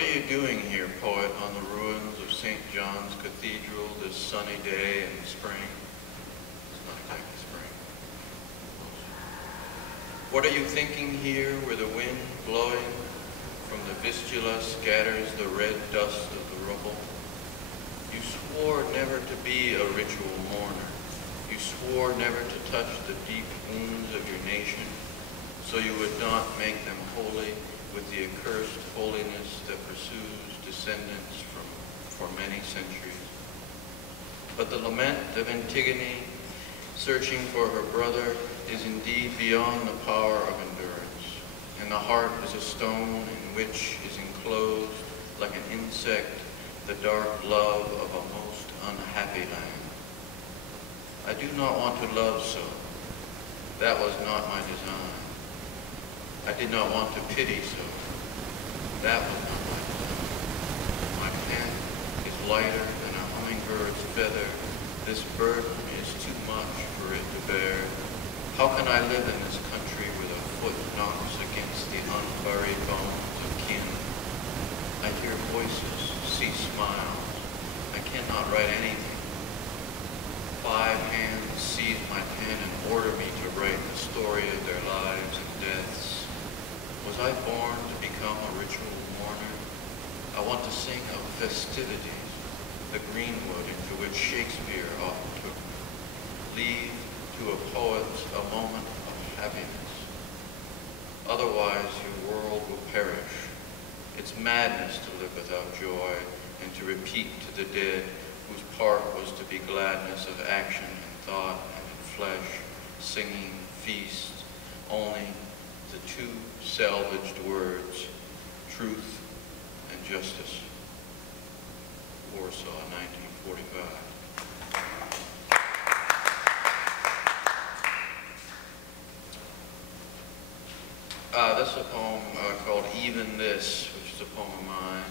What are you doing here, poet, on the ruins of St. John's Cathedral this sunny day in spring? It's not exactly spring. What are you thinking here where the wind blowing from the Vistula scatters the red dust of the rubble? You swore never to be a ritual mourner. You swore never to touch the deep wounds of your nation, so you would not make them holy with the accursed holiness that pursues descendants for many centuries. But the lament of Antigone, searching for her brother, is indeed beyond the power of endurance, and the heart is a stone in which is enclosed, like an insect, the dark love of a most unhappy land. I do not want to love so. That was not my design. I did not want to pity so. That was not my design. My pen is lighter than a hummingbird's feather. This burden is too much for it to bear. How can I live in this country where the foot knocks against the unburied bones of kin? I hear voices, see smiles. I cannot write anything. 5 hands seize my pen and order me to write the story of their lives and deaths. Was I born to become a ritual mourner? I want to sing of festivities, the greenwood into which Shakespeare often took me. Leave to a poet a moment of happiness. Otherwise your world will perish. It's madness to live without joy and to repeat to the dead whose part was to be gladness of action and thought and in flesh, singing, feast, only the 2 salvaged words, truth and justice. Warsaw, 1945. This is a poem called Even This, which is a poem of mine.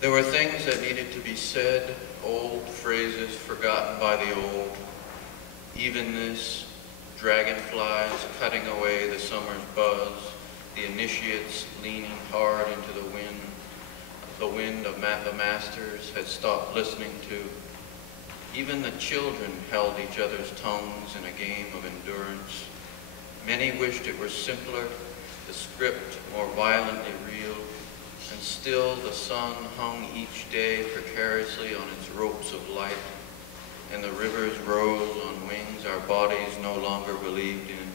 There were things that needed to be said, old phrases forgotten by the old. Even this, dragonflies cutting away the summer's buzz, the initiates leaning hard into the wind of the masters had stopped listening to. Even the children held each other's tongues in a game of endurance. Many wished it were simpler, the script more violently real, and still the sun hung each day precariously on its ropes of light, and the rivers rose on wings our bodies no longer believed in.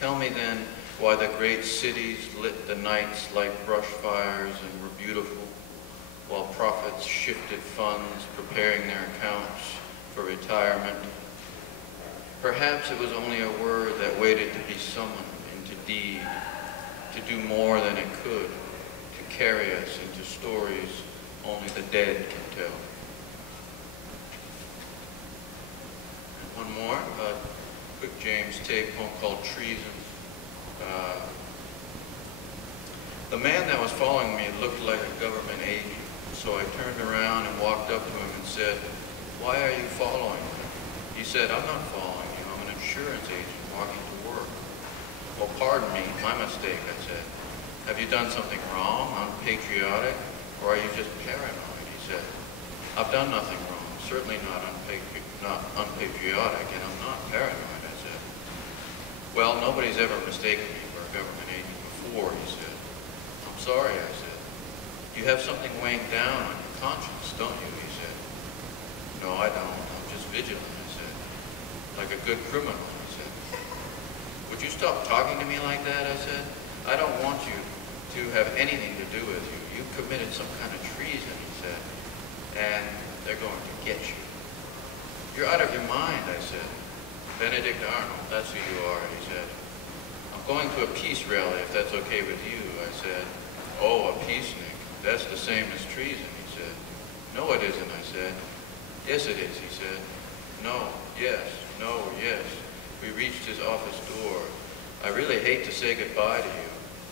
Tell me then why the great cities lit the nights like brush fires and were beautiful, while prophets shifted funds preparing their accounts for retirement. Perhaps it was only a word that waited to be summoned into deed, to do more than it could, to carry us into stories only the dead can tell. One more, quick James Rioux poem called Treason. The man that was following me looked like a government agent, so I turned around and walked up to him and said, "Why are you following me?" He said, "I'm not following you, I'm an insurance agent walking to work." "Well, pardon me, my mistake," I said. "Have you done something wrong, unpatriotic, or are you just paranoid?" He said, "I've done nothing wrong, certainly not unpatriotic, and I'm not paranoid," I said. "Well, nobody's ever mistaken me for a government agent before," he said. "I'm sorry," I said. "You have something weighing down on your conscience, don't you?" he said. "No, I don't. I'm just vigilant," I said. "Like a good criminal," he said. "Would you stop talking to me like that?" I said. "I don't want you to have anything to do with you. You've committed some kind of treason," he said, "and they're going to get you." "You're out of your mind," I said. "Benedict Arnold, that's who you are," he said. "I'm going to a peace rally, if that's okay with you," I said. "Oh, a peacenik. That's the same as treason," he said. "No, it isn't," I said. "Yes, it is," he said. "No, yes, no, yes." We reached his office door. "I really hate to say goodbye to you.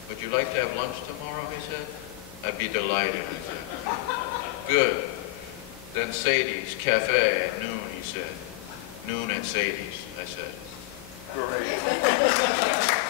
Would you like to have lunch tomorrow?" he said. "I'd be delighted," I said. "Good. Then Sadie's Cafe at noon," he said. "Noon at Sadie's," I said. Great.